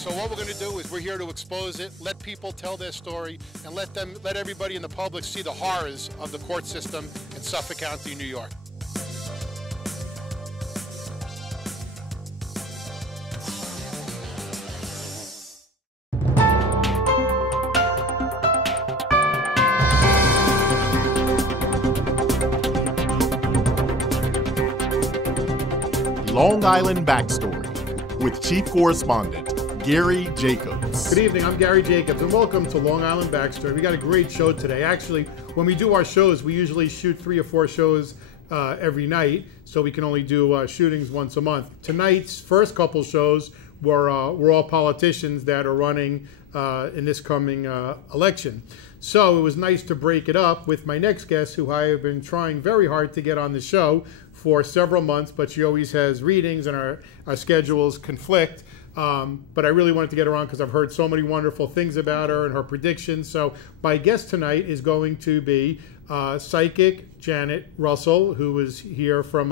So what we're going to do is we're here to expose it, let people tell their story, and let everybody in the public see the horrors of the court system in Suffolk County, New York. Long Island Backstory with Chief Correspondent Gary Jacobs. Good evening, I'm Gary Jacobs, and welcome to Long Island Backstory. We got a great show today. Actually, when we do our shows, we usually shoot 3 or 4 shows every night, so we can only do shootings once a month. Tonight's first couple shows were all politicians that are running in this coming election. So it was nice to break it up with my next guest, who I have been trying very hard to get on the show for several months, but she always has readings and our schedules conflict. But I really wanted to get her on because I've heard so many wonderful things about her and her predictions. So my guest tonight is going to be psychic Janet Russell, who is here from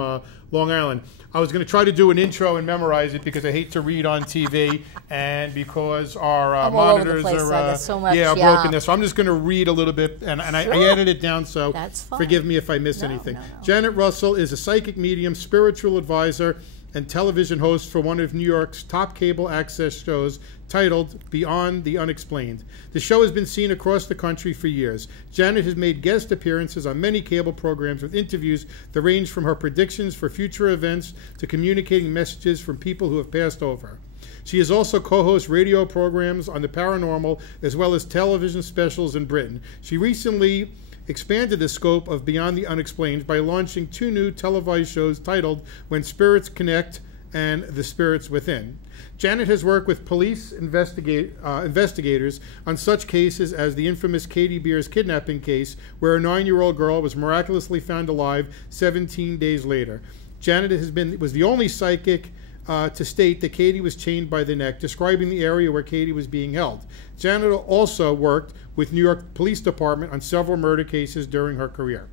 Long Island. I was going to try to do an intro and memorize it because I hate to read on TV and because our monitors are broken there. So I'm just going to read a little bit, and I edited it down, so forgive me if I miss anything. No. Janet Russell is a psychic medium, spiritual advisor, and television host for one of New York's top cable access shows titled Beyond the Unexplained. The show has been seen across the country for years. Janet has made guest appearances on many cable programs with interviews that range from her predictions for future events to communicating messages from people who have passed over. She has also co-hosts radio programs on the paranormal as well as television specials in Britain. She recently expanded the scope of Beyond the Unexplained by launching 2 new televised shows titled When Spirits Connect and The Spirits Within. Janet has worked with police investigators on such cases as the infamous Katie Beer's kidnapping case, where a 9-year-old girl was miraculously found alive 17 days later. Janet was the only psychic to state that Katie was chained by the neck, describing the area where Katie was being held. Janet also worked with New York Police Department on several murder cases during her career.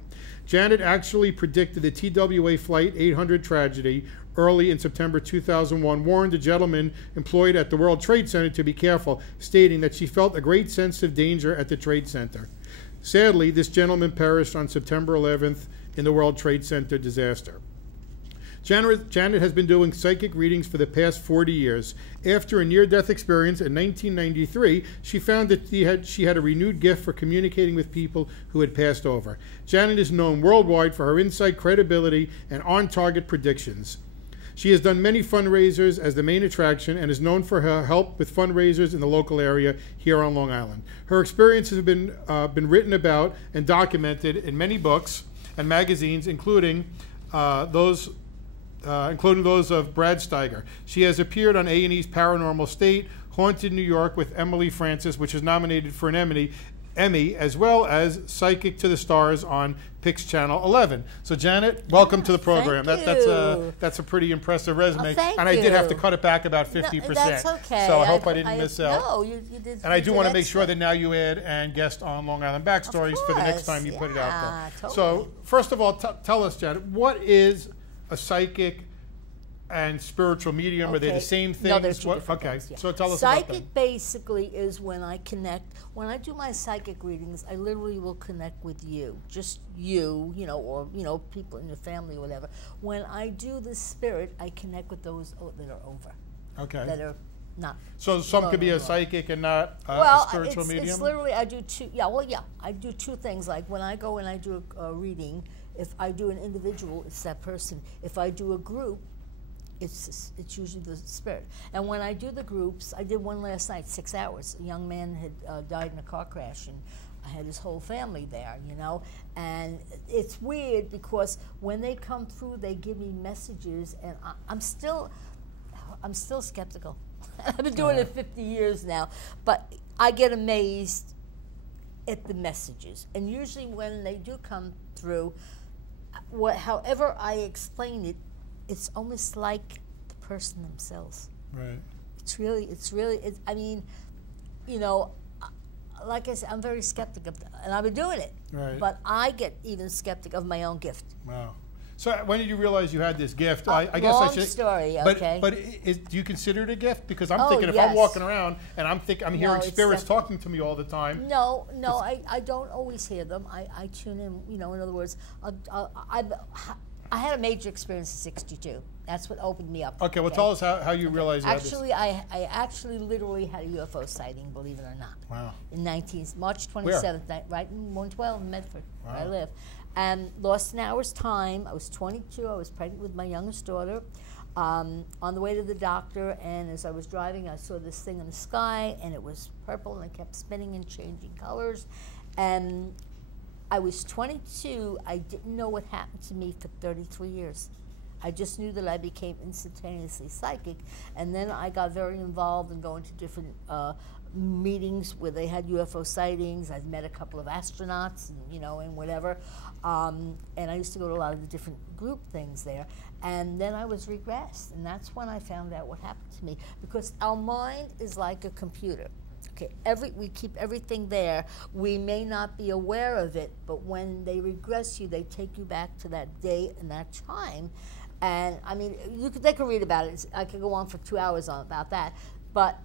Janet actually predicted the TWA Flight 800 tragedy early in September 2001, warned a gentleman employed at the World Trade Center to be careful, stating that she felt a great sense of danger at the Trade Center. Sadly, this gentleman perished on September 11th in the World Trade Center disaster. Janet has been doing psychic readings for the past 40 years. After a near-death experience in 1993, she found that she had a renewed gift for communicating with people who had passed over. Janet is known worldwide for her insight, credibility, and on-target predictions. She has done many fundraisers as the main attraction and is known for her help with fundraisers in the local area here on Long Island. Her experiences have been written about and documented in many books and magazines, including those of Brad Steiger. She has appeared on A&E's Paranormal State, Haunted New York with Emily Francis, which is nominated for an Emmy, as well as Psychic to the Stars on Pix Channel 11. So Janet, welcome to the program. That's a pretty impressive resume. And I did have to cut it back about 50%. No, that's okay. So I hope I didn't miss out. No, you did. And I do want to make sure that now you add and guest on Long Island Backstories for the next time you put it out there. Totally. So first of all, tell us, Janet, what is a psychic and spiritual medium? Are they the same things? No, they're two different things, yeah. So tell us about them. Psychic basically is when I connect. When I do my psychic readings, I literally will connect with you, just you, or people in your family or whatever. When I do the spirit, I connect with those that are over. Okay. That are not. So some could be a psychic and not a spiritual medium? It's literally, I do two. I do 2 things. Like when I go and I do a reading, if I do an individual, it's that person. If I do a group, it's usually the spirit. And when I do the groups, I did one last night, 6 hours. A young man had died in a car crash, and I had his whole family there, And it's weird because when they come through, they give me messages, and I'm still skeptical. I've been doing it 50 years now, but I get amazed at the messages. And usually when they do come through, however I explain it, it's almost like the person themselves. Right. I mean, like I said, I'm very skeptic of that, and I've been doing it. Right. But I get even skeptic of my own gift. Wow. So when did you realize you had this gift? I guess long I should. story, But, okay. But do you consider it a gift? Because I'm Oh, thinking if I'm yes. walking around and I'm hearing it's spirits definitely- talking to me all the time. No, I don't always hear them. I tune in, you know, in other words, I had a major experience in '62. That's what opened me up. Okay, well, tell us how you realized you had this. Actually, I actually literally had a UFO sighting, believe it or not. Wow. In March 27th, right in 112 in Medford, where I Wow. live. And lost an hour's time. I was 22. I was pregnant with my youngest daughter. On the way to the doctor, and as I was driving, I saw this thing in the sky, and it was purple, and it kept spinning and changing colors. And I was 22. I didn't know what happened to me for 33 years. I just knew that I became instantaneously psychic, and then I got very involved in going to different meetings where they had UFO sightings. I've met a couple of astronauts, and, you know, and whatever. And I used to go to a lot of the different group things there. And then I was regressed, and that's when I found out what happened to me. Because our mind is like a computer. Okay, we keep everything there. We may not be aware of it, but when they regress you, they take you back to that day and that time. And I mean, they can read about it. I could go on for 2 hours about that. But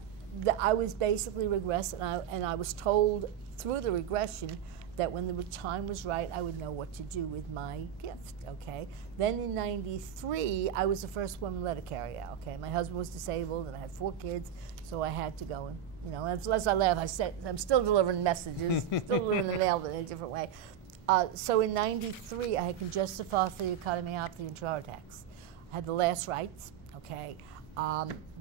I was basically regressed, and I was told through the regression that when the time was right, I would know what to do with my gift, okay? Then in '93, I was the first woman letter carrier, okay? My husband was disabled, and I had 4 kids, so I had to go and, you know, as I laugh, I said, I'm still delivering messages, still delivering the mail, but in a different way. So in '93, I had congestive heart failure, cardiomyopathy, and heart attacks. I had the last rites, okay?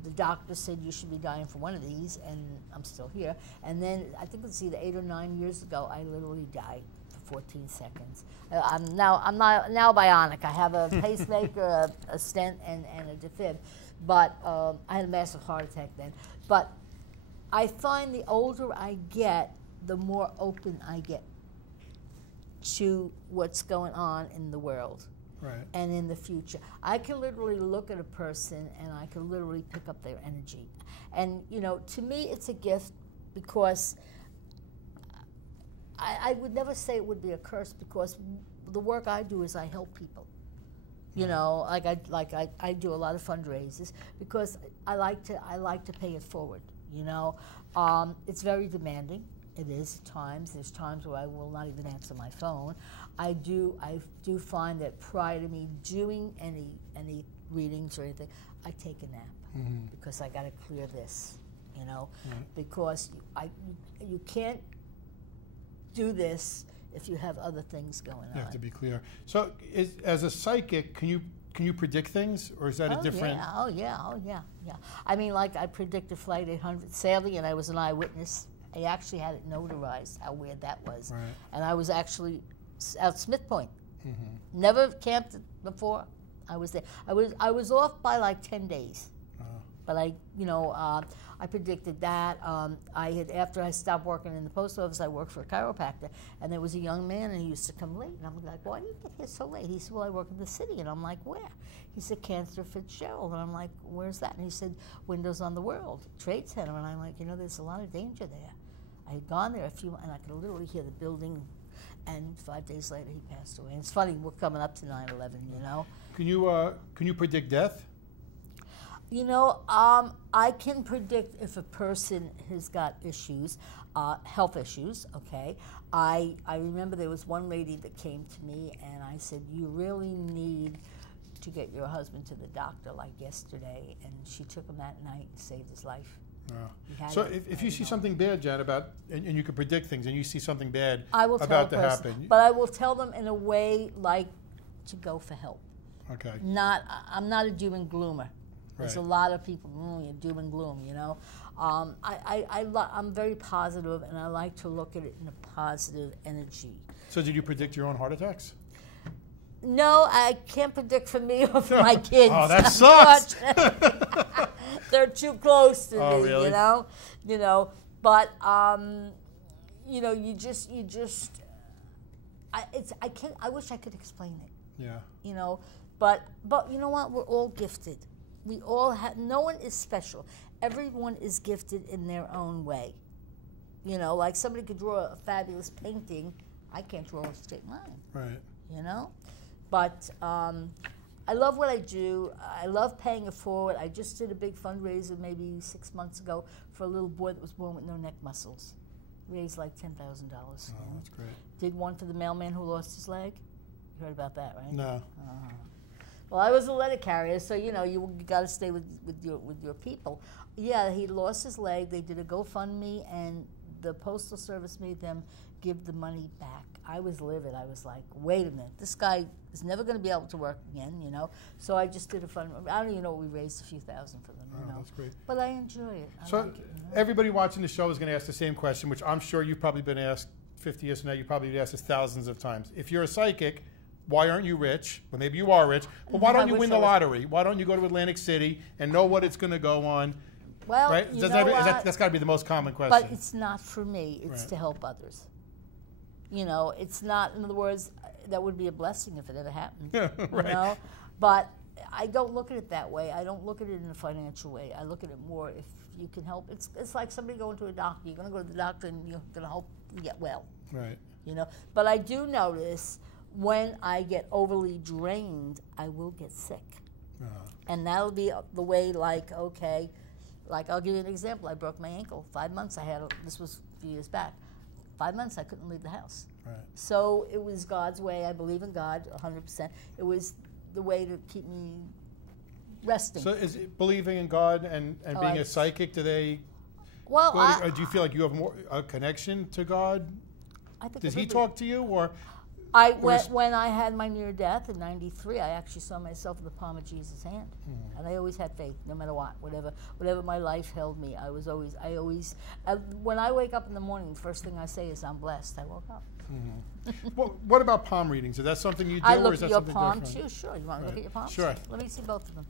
The doctor said you should be dying from one of these, and I'm still here. And then I think it's either 8 or 9 years ago, I literally died for 14 seconds. I'm now bionic. I have a pacemaker, a stent, and a defib. But I had a massive heart attack then. But I find the older I get, the more open I get to what's going on in the world. Right. And in the future. I can literally look at a person and I can literally pick up their energy. And, you know, to me it's a gift because I would never say it would be a curse because the work I do is I help people. You know, I do a lot of fundraisers because I like to pay it forward, you know. It's very demanding. It is at times. There's times where I will not even answer my phone. I do find that prior to me doing any readings or anything, I take a nap because I got to clear this, you know, because you can't do this if you have other things going on. You have to be clear. So, as a psychic, can you predict things, or is that a different? Yeah. Oh yeah. I mean, like I predicted Flight 800 sadly, and I was an eyewitness. I actually had it notarized, how weird that was. Right. And I was actually at Smith Point. Never camped before. I was there. I was off by like 10 days. But I predicted that. After I stopped working in the post office, I worked for a chiropractor, and there was a young man, and he used to come late, and I'm like, why do you get here so late? He said, well, I work in the city, and I'm like, where? He said, Cantor Fitzgerald, and I'm like, where's that? And he said, Windows on the World Trade Center, and I'm like, you know, there's a lot of danger there. I had gone there and I could literally hear the building, and 5 days later he passed away. And it's funny, we're coming up to 9/11, you know. Can you predict death? You know, I can predict if a person has got issues, health issues, okay. I remember there was one lady that came to me and I said, you really need to get your husband to the doctor like yesterday, and she took him that night and saved his life. So if you see something bad, Jan, and you can predict things, and you see something bad I will about tell to a person, happen. but I will tell them in a way like to go for help. Okay. I'm not a doom and gloomer. There's a lot of people, you're doom and gloom, you know. I'm very positive, and I like to look at it in a positive energy. So did you predict your own heart attacks? No, I can't predict for me or for my kids. Oh, that sucks. They're too close to Oh, me, really? you know. But you know, you just. I wish I could explain it. Yeah. You know, but you know what? We're all gifted. We all have. No one is special. Everyone is gifted in their own way. You know, like somebody could draw a fabulous painting. I can't draw a straight line. Right. You know, But I love what I do. I love paying it forward. I just did a big fundraiser maybe 6 months ago for a little boy that was born with no neck muscles. Raised like $10,000. Oh, that's great. Did one for the mailman who lost his leg. You heard about that, right? No. Well, I was a letter carrier, so you know you got to stay with your people. Yeah, he lost his leg. They did a GoFundMe, and the Postal Service made them give the money back. I was livid. I was like, wait a minute, this guy is never going to be able to work again, you know. So I just did a fund. I don't even know. We raised a few thousand for them, you know. That's great. But I enjoy it. I So like it, you know? everybody watching the show is going to ask the same question, which I'm sure you've probably been asked 50 years from now. You've probably been asked this thousands of times. If you're a psychic, why aren't you rich? Well, maybe you are rich, but why don't you win the lottery? Why don't you go to Atlantic City and know what it's going to go on? Well, right? you know what? That's got to be the most common question. But it's not for me. It's Right. to help others. You know, it's not, in other words, that would be a blessing if it ever happened. Right. You know? But I don't look at it that way. I don't look at it in a financial way. I look at it more if you can help. It's like somebody going to a doctor. You're going to go to the doctor and you're going to help you get well. Right. You know? But I do notice when I get overly drained, I will get sick. And that'll be the way, like, okay, like I'll give you an example. I broke my ankle. 5 months I had, this was a few years back. 5 months I couldn't leave the house. Right. So it was God's way. I believe in God 100%. It was the way to keep me resting. So is it believing in God and being a psychic, do they, well, or do you feel like you have more a connection to God? I think Does he talk to you, or? When I had my near death in '93, I actually saw myself in the palm of Jesus' hand, and I always had faith, no matter what, whatever my life held me. I always. When I wake up in the morning, the first thing I say is, "I'm blessed. I woke up." What about palm readings? Is that something you do, I or look is at that your something palm different? too. Sure, you want to look at your palms? Sure. Let me see both of them.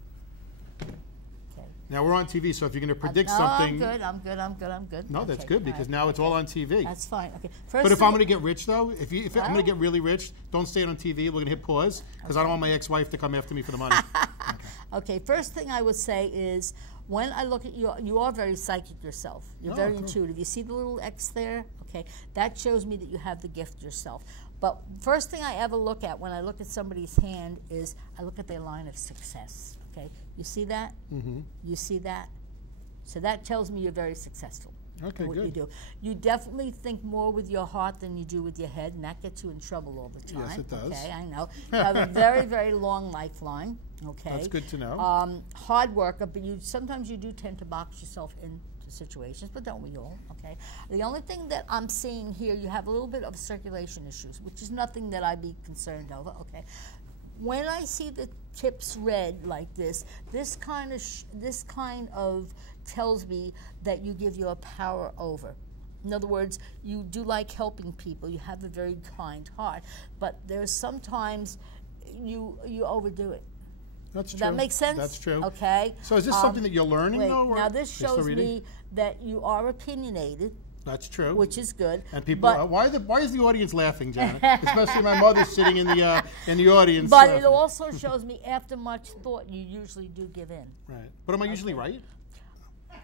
Okay. Now we're on TV, so if you're going to predict no, something, I'm good. no, that's Okay, good because all now it's all on TV. That's fine. Okay. But if I'm going to get rich, though, if I'm going to get really rich, don't stay on TV. We're going to hit pause because I don't want my ex-wife to come after me for the money. Okay, first thing I would say is when I look at you, you are very psychic yourself. You're very intuitive. You see the little X there? Okay, that shows me that you have the gift yourself. But first thing I ever look at when I look at somebody's hand is I look at their line of success. Okay, you see that? Mm-hmm. You see that? So that tells me you're very successful. Okay, what good. you do. You definitely think more with your heart than you do with your head, and that gets you in trouble all the time. Yes, it does. Okay, I know. You have a very, very long lifeline. Okay. That's good to know. Hard worker, but sometimes you do tend to box yourself into situations, but don't we all? Okay. The only thing that I'm seeing here, you have a little bit of circulation issues, which is nothing that I'd be concerned over. Okay. When I see the tips red like this kind of tells me that you give your power over. In other words, you do like helping people. You have a very kind heart, but there's sometimes you overdo it. That's Does true. that make sense? That's true. Okay. So is this something that you're learning, though? Or now this you're still shows reading? me that you are opinionated. That's true. Which is good. And people, why is the audience laughing, Janet? Especially my mother sitting in the audience. But it also shows me after much thought, you usually do give in. Right. But am I usually right?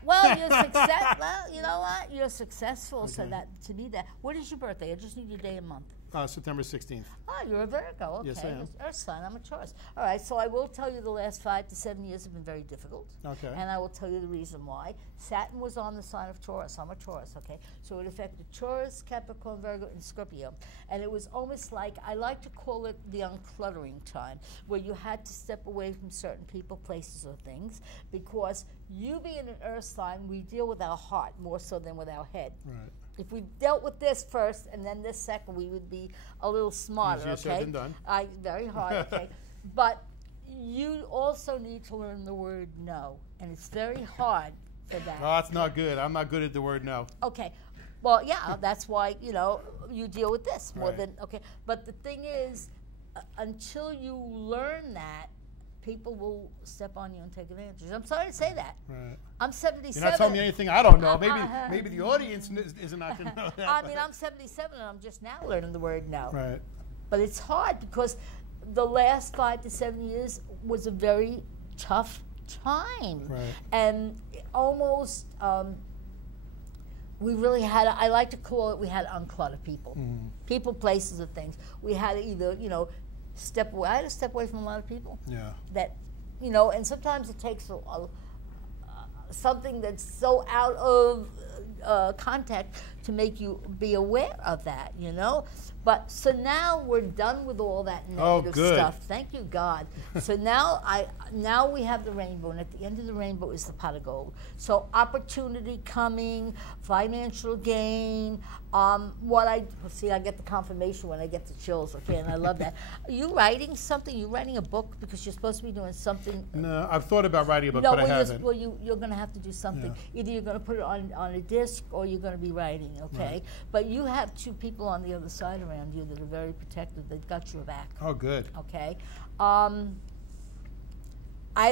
Well, you're successful. Well, you know what? You're successful. So that to me, what is your birthday? I just need your day and month. September 16th. Oh, you're a Virgo. Okay. Yes, I am. Earth sign. I'm a Taurus. All right. So I will tell you the last 5 to 7 years have been very difficult. Okay. And I will tell you the reason why. Saturn was on the sign of Taurus. I'm a Taurus. Okay. So it affected Taurus, Capricorn, Virgo, and Scorpio. And it was almost like, I like to call it the uncluttering time, where you had to step away from certain people, places, or things, because you being an Earth sign, we deal with our heart more so than with our head. Right. If we dealt with this first and then this second, we would be a little smarter. Easier said than done. Very hard. Okay, but you also need to learn the word no, and it's very hard for that. Oh, that's not good. I'm not good at the word no. Okay, well, yeah, that's why you deal with this more Right. than okay. But the thing is, until you learn that, people will step on you and take advantage. I'm sorry to say that. Right. I'm 77. You're not telling me anything I don't know. Maybe the audience is not going to know that. I mean, I'm 77 and I'm just now learning the word no. Right. But it's hard because the last 5 to 7 years was a very tough time. Right. And almost, we really had, I like to call it, we had to unclutter people. People, places, and things. We had to either, step away. I had to step away from a lot of people. Yeah. That, you know, and sometimes it takes something that's so out of contact to make you be aware of that, you know. But so now we're done with all that negative stuff. Thank you, God. So now we have the rainbow, and at the end of the rainbow is the pot of gold. So opportunity coming, financial gain. I get the confirmation when I get the chills. Okay, and I love that. Are you writing something? You writing a book because you're supposed to be doing something? No, I've thought about writing a book, but I haven't. You're going to have to do something. Yeah. Either you're going to put it on a disc or you're going to be writing. Okay, Right. but you have two people on the other side around you that are very protective. They've got your back. Oh, good. Okay. I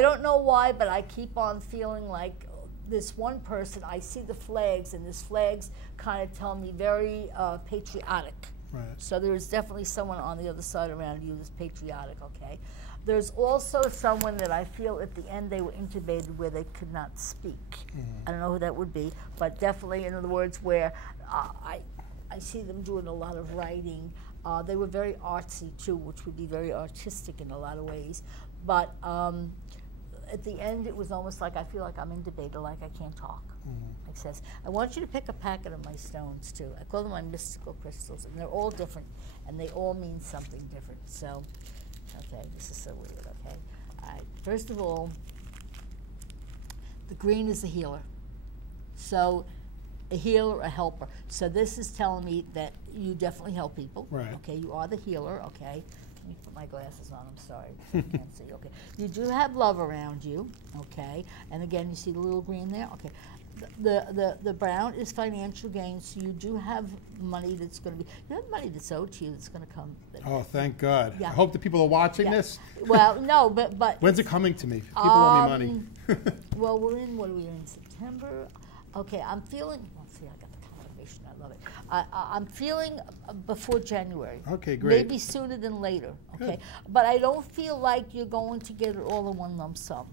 don't know why, but I keep on feeling like this one person, I see the flags, and these flags kind of tell me very patriotic. Right. So there's definitely someone on the other side around you that's patriotic, okay? There's also someone that I feel at the end they were intubated where they could not speak. I don't know who that would be, but definitely, in other words, where I see them doing a lot of writing. They were very artsy too, which would be very artistic in a lot of ways. But at the end, it was almost like I feel like I'm intubated, like I can't talk. Like says, I want you to pick a packet of my stones too. I call them my mystical crystals, and they're all different, and they all mean something different. So, okay, this is so weird. Okay, all right. First of all, the green is a healer. So, a healer, a helper. So this is telling me that you definitely help people. Right. Okay, you are the healer. Okay. Let me put my glasses on. I'm sorry, I can't see. Okay, you do have love around you. Okay, and again, you see the little green there. Okay, the brown is financial gain. So you do have money that's going to be. You have money that's owed to you that's going to come. Oh, thank God. Yeah. I hope the people are watching this. Well, no, but When's it coming to me? People owe me money. Well, what are we in September? Okay, I'm feeling. Let's see, I got the confirmation. I love it. I'm feeling before January. Okay, great. Maybe sooner than later. Okay, Good. but I don't feel like you're going to get it all in one lump sum.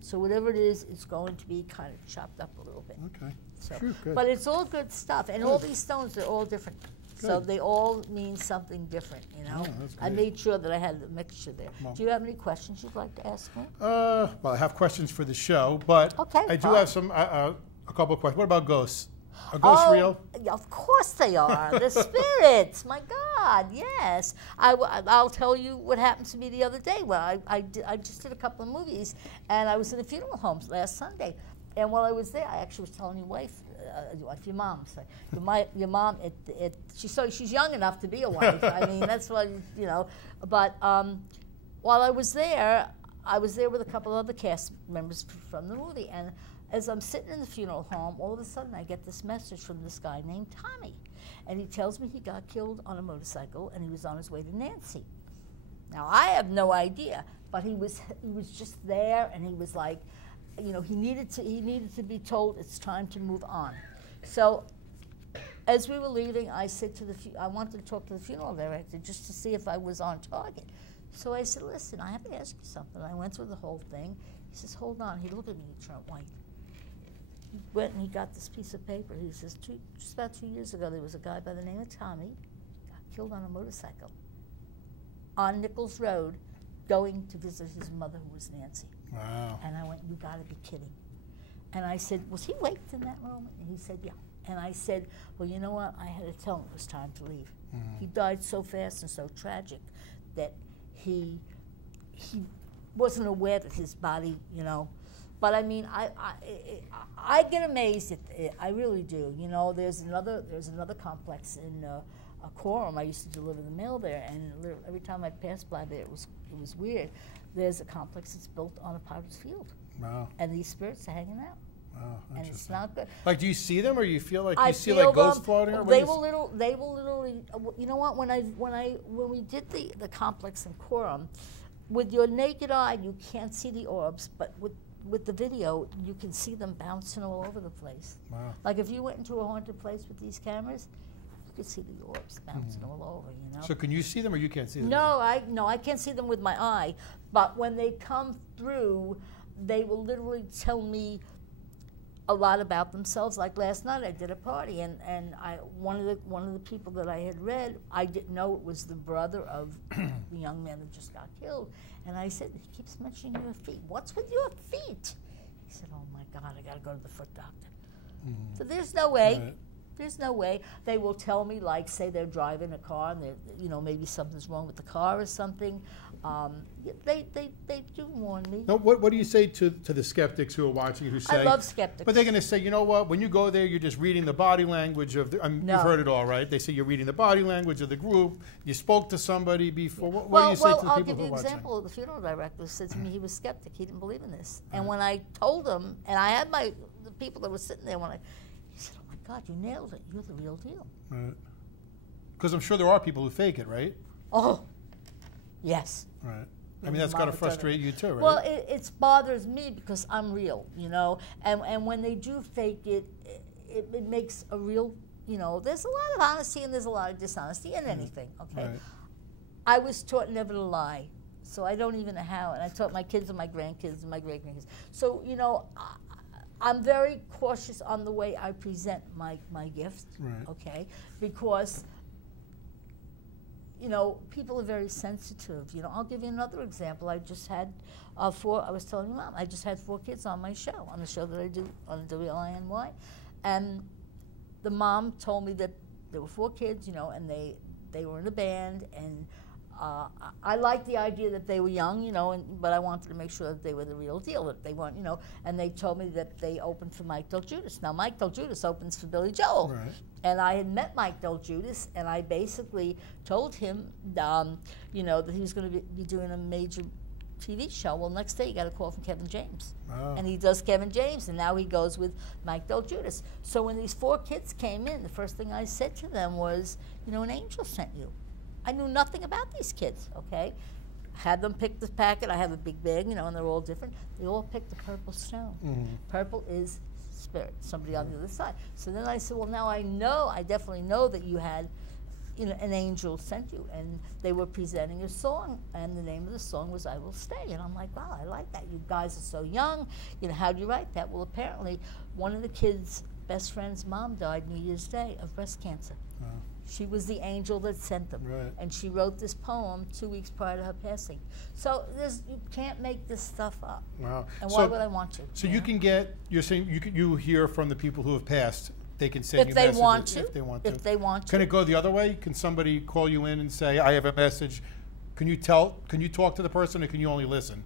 So whatever it is, it's going to be kind of chopped up a little bit. Okay. So, Phew, good. but it's all good stuff, and all these stones, they're all different. So Good. they all mean something different, you know. Oh, that's I great. made sure that I had a mixture there. Well. Do you have any questions you'd like to ask me? Well, I have questions for the show, but Okay, I do fine. have some a couple of questions. What about ghosts? Are ghosts real? Yeah, of course they are. The spirits. My God, yes. I'll tell you what happened to me the other day. Well, I just did a couple of movies, and I was in a funeral home last Sunday. And while I was there, I actually was telling your wife, your mom, sorry, your mom, she's young enough to be a wife. I mean, that's what, you know. But while I was there with a couple of other cast members from the movie, and as I'm sitting in the funeral home, all of a sudden I get this message from this guy named Tommy. And he tells me he got killed on a motorcycle and he was on his way to Nancy. Now, I have no idea, but he was just there, and he was like, you know, he needed to be told it's time to move on. So as we were leaving, I said I wanted to talk to the funeral director just to see if I was on target. So I said, listen, I have to ask you something. I went through the whole thing. He says, hold on. He looked at me, he turned white. He went and he got this piece of paper. He says, just about 2 years ago, there was a guy by the name of Tommy, got killed on a motorcycle on Nichols Road, going to visit his mother, who was Nancy. Wow. And I went, you gotta be kidding. And I said, was he waked in that moment? And he said, yeah. And I said, well, you know what? I had to tell him it was time to leave. He died so fast and so tragic that he wasn't aware that his body, you know. But I mean, I get amazed at it. I really do. You know, there's another complex in Coram. I used to deliver the mail there, and every time I passed by there, it was weird. There's a complex that's built on a potter's field. Wow. And these spirits are hanging out. Wow, And it's not good. Like, do you see them, or you feel like I you see feel like ghosts them. floating? Or They will literally. You know what? When we did the complex in Coram, with your naked eye you can't see the orbs, but with the video you can see them bouncing all over the place. Wow. Like if you went into a haunted place with these cameras, you could see the orbs bouncing all over. You know. So can you see them, or you can't see them? No, I can't see them with my eye. But when they come through, they will literally tell me a lot about themselves. Like last night, I did a party, and one of the people that I had read, I didn't know it was the brother of the young man that just got killed. And I said, he keeps mentioning your feet. What's with your feet? He said, oh my God, I got to go to the foot doctor. So there's no way. Right. There's no way. They will tell me, like, say they're driving a car and maybe something's wrong with the car or something. They do warn me. Now, what do you say to the skeptics who are watching, who say? I love skeptics. But they're going to say, you know what? When you go there, you're just reading the body language of the. No. You've heard it all, right? They say you're reading the body language of the group. You spoke to somebody before. What do you say to the people who are watching? I'll give you an example. The funeral director said to me he was skeptic. He didn't believe in this. And when I told him, and I had the people that were sitting there he said, oh my God, you nailed it. You're the real deal. Right. Because I'm sure there are people who fake it, right? Oh, yes. Right. I mean, that's got to frustrate you too, right? Well, it bothers me because I'm real, and when they do fake it, it makes a real, there's a lot of honesty and there's a lot of dishonesty in anything, okay? Right. I was taught never to lie, so I don't even know how, and I taught my kids and my grandkids and my great-grandkids. So, I'm very cautious on the way I present my gift, Right. okay? Because people are very sensitive. I'll give you another example. I just had I was telling your mom, I just had 4 kids on the show that I do on WLINY. And the mom told me that there were 4 kids, and they were in a band, and I liked the idea that they were young, but I wanted to make sure that they were the real deal, that they weren't, and they told me that they opened for Mike Del Giudice. Now, Mike Del Giudice opens for Billy Joel. Right. And I had met Mike Del Giudice, and I basically told him, that he was going to be doing a major TV show. Well, next day he got a call from Kevin James. Wow. And he does Kevin James, and now he goes with Mike Del Giudice. So when these 4 kids came in, the first thing I said to them was, an angel sent you. I knew nothing about these kids, okay? Had them pick the packet. I have a big bag, and they're all different. They all picked the purple stone. Mm-hmm. Purple is spirit, somebody on the other side. So then I said, well, now I definitely know that you had, an angel sent you. And they were presenting a song, and the name of the song was I Will Stay. And I'm like, wow, I like that. You guys are so young. How do you write that? Well, apparently, one of the kids' best friend's mom died New Year's Day of breast cancer. Wow. She was the angel that sent them. Right. And she wrote this poem 2 weeks prior to her passing. So you can't make this stuff up. Wow. And why would I want to? So you can you're saying you hear from the people who have passed. They can send you messages if they want to. If they want to. Can it go the other way? Can somebody call you in and say, I have a message? Can you talk to the person, or can you only listen?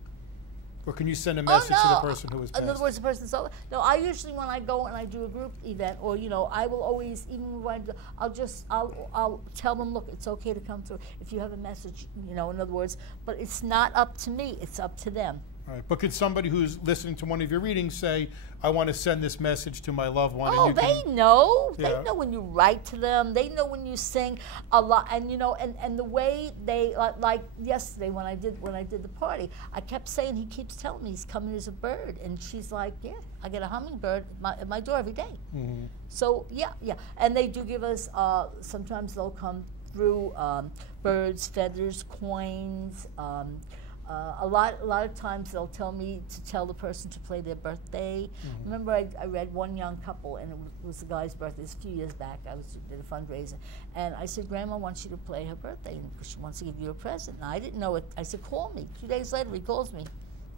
Or can you send a message to the person who has passed? In other words, the person's over. No, I usually, when I go and I do a group event, or I will always, even when I'll tell them, look, it's okay to come through if you have a message. In other words, but it's not up to me; it's up to them. Right. But could somebody who's listening to one of your readings say, I want to send this message to my loved one? Oh, they know. Yeah. They know when you write to them. They know when you sing a lot. And, and the way they, like yesterday when I did the party, I kept saying, he keeps telling me he's coming as a bird. And she's like, yeah, I get a hummingbird at my door every day. Mm-hmm. So, yeah. And they do give us, sometimes they'll come through birds, feathers, coins, a lot of times they'll tell me to tell the person to play their birthday. Mm-hmm. Remember, I read one young couple, and it was the guy's birthday. It was a few years back. I did a fundraiser, and I said, Grandma wants you to play her birthday because she wants to give you a present. And I didn't know it. I said, call me. 2 days later, he calls me.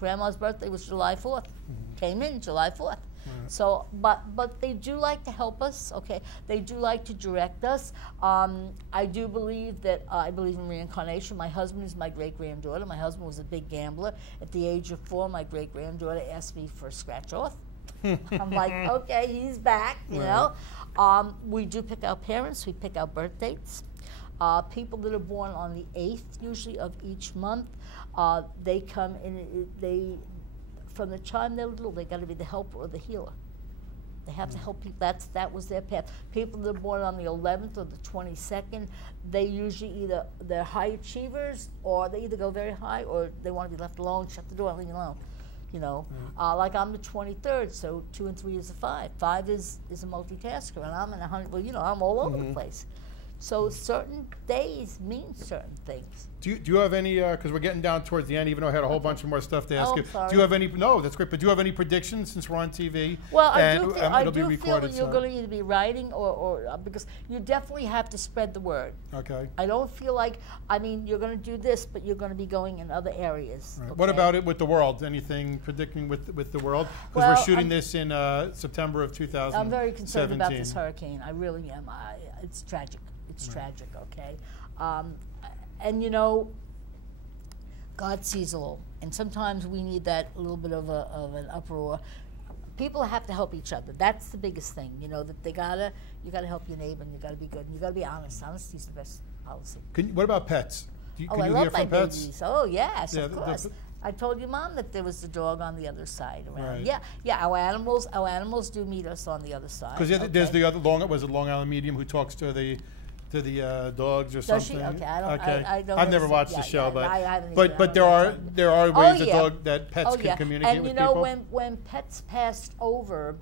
Grandma's birthday was July 4th. Mm-hmm. Came in July 4th. Right. So, but they do like to help us, okay? They do like to direct us. I do believe that, I believe in reincarnation. My husband is my great-granddaughter. My husband was a big gambler. At the age of 4, my great-granddaughter asked me for a scratch-off. I'm like, okay, he's back, you know? We do pick our parents. We pick our birth dates. People that are born on the 8th, usually, of each month, they come in, from the time they're little, they got to be the helper or the healer. They have to help people. That was their path. People that are born on the 11th or the 22nd, they usually they're high achievers, or they either go very high, or they want to be left alone, shut the door, and leave me alone. Like I'm the 23rd, so 2 and 3 is a 5. 5 is a multitasker, and I'm in 100. Well, I'm all over the place. So certain days mean certain things. Do you have any, because we're getting down towards the end, even though I had a whole bunch of more stuff to ask Oh, you. sorry. Do you have any, no, that's great, but do you have any predictions since we're on TV? Well, I And, do, it'll be feel recorded, that you're so- going to either be writing or because you definitely have to spread the word. Okay. I don't feel like, I mean, you're going to do this, but you're going to be going in other areas. Right. Okay? What about it with the world? Anything predicting with the world? Because Well, we're shooting this in September of 2017. I'm very concerned about this hurricane. I really am. It's tragic. It's tragic, okay? And you know, God sees all. And sometimes we need that little bit of an uproar. People have to help each other. That's the biggest thing, you know, that you gotta help your neighbor, and you gotta be good, and you gotta be honest. Honesty is the best policy. What about pets? Can I you hear love my from pets? babies. Oh, yes, Yeah, of course. I told you, Mom, that there was the dog on the other side around. Right. Yeah, our animals do meet us on the other side. Because there's the other Long Island medium who talks to the dogs or Does something. she? Okay, I don't I've never understand. watched the show, I haven't but either. there are ways that pets Oh, can yeah. communicate and with you know, people. when pets passed over,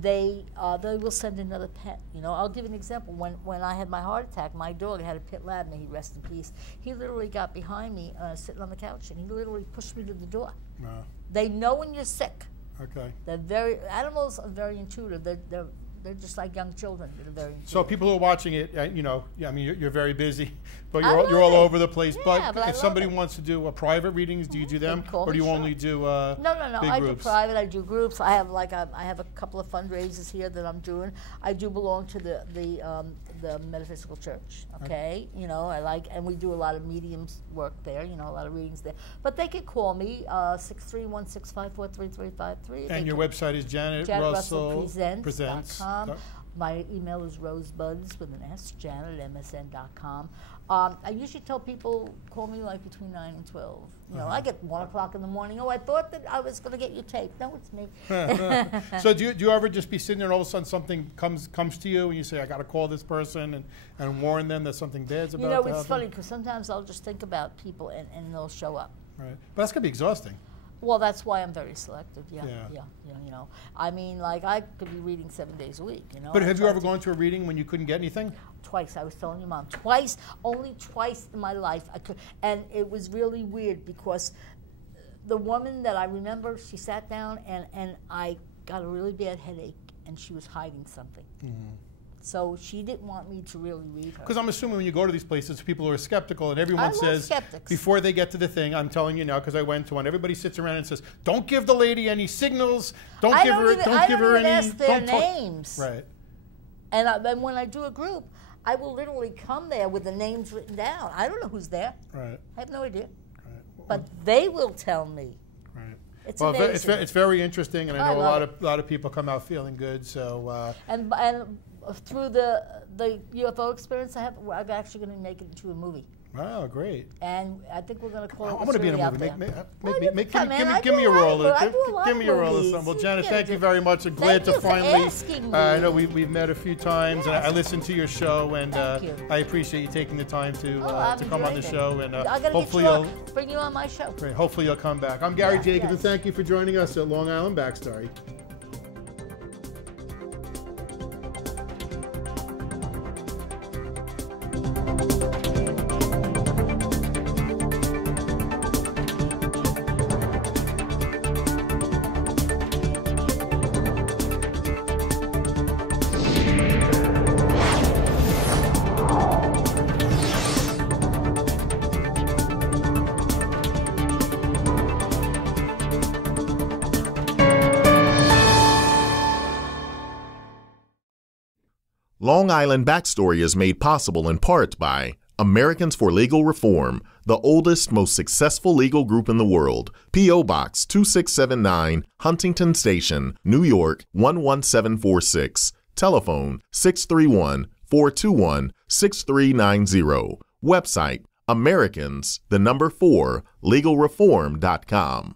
they will send another pet. You know, I'll give you an example. When I had my heart attack, my dog had a pit lab, may he rest in peace. He literally got behind me, sitting on the couch, and he literally pushed me to the door. Wow. They know when you're sick. Okay. Animals are very intuitive. They're just like young children. They're very intuitive. So people who are watching it, you know, I mean, you're very busy, but I you're all love it. over the place. Yeah, but I if love somebody it. wants to do a private readings, do you do them, call or do me, you sure. only do No. big I groups? do private. I do groups. I have I have a couple of fundraisers here that I'm doing. I do belong to the metaphysical church. Okay, you know, and we do a lot of mediums work there. You know, a lot of readings there. But they can call me 631-654-3353. And your website is Janet Russell JanetRussellPresents.com. My email is rosebuds with an S, janet@msn.com. I usually tell people, call me like between 9 and 12. You know, I get 1 o'clock in the morning. Oh, I thought that I was going to get you taped. No, it's me. So do you ever just be sitting there and all of a sudden something comes to you and you say, I got to call this person and warn them that something bad's about to happen? You know, it's funny because sometimes I'll just think about people and they'll show up. Right. But that's going to be exhausting. Well, that's why I'm very selective. Yeah. You know, I mean, like I could be reading 7 days a week. You know. But have you ever gone to a reading when you couldn't get anything? Twice. I was telling your Mom. Only twice in my life I could, and it was really weird because the woman that I remember, she sat down and I got a really bad headache, and she was hiding something. Mm-hmm. So she didn't want me to really read her. Because I'm assuming when you go to these places, people are skeptical, and everyone says, skeptics. before they get to the thing, I'm telling you now, because I went to one, everybody sits around and says, don't give the lady any signals, don't give her any... ask their names. Right. And then when I do a group, I will literally come there with the names written down. I don't know who's there. Right. I have no idea. Right. But they will tell me. Right. It's amazing. It's very interesting, and I know love a lot of people come out feeling good. So and through the UFO experience I have, I'm actually going to make it into a movie. Wow, great! And I think we're going to call it. I want to be in a movie. Give me a role. Give me a role or something. Well, Janet, thank you very much. I'm glad to finally. I know we've met a few times, and I listened to your show, and I appreciate you taking the time to come on the show. And hopefully you'll bring you on my show. Great. Hopefully you'll come back. I'm Gary Jacobs, and thank you for joining us at Long Island Backstory. Long Island Backstory is made possible in part by Americans for Legal Reform, the oldest, most successful legal group in the world. P.O. Box 2679, Huntington Station, New York 11746. Telephone 631-421-6390. Website Americans4legalreform.com.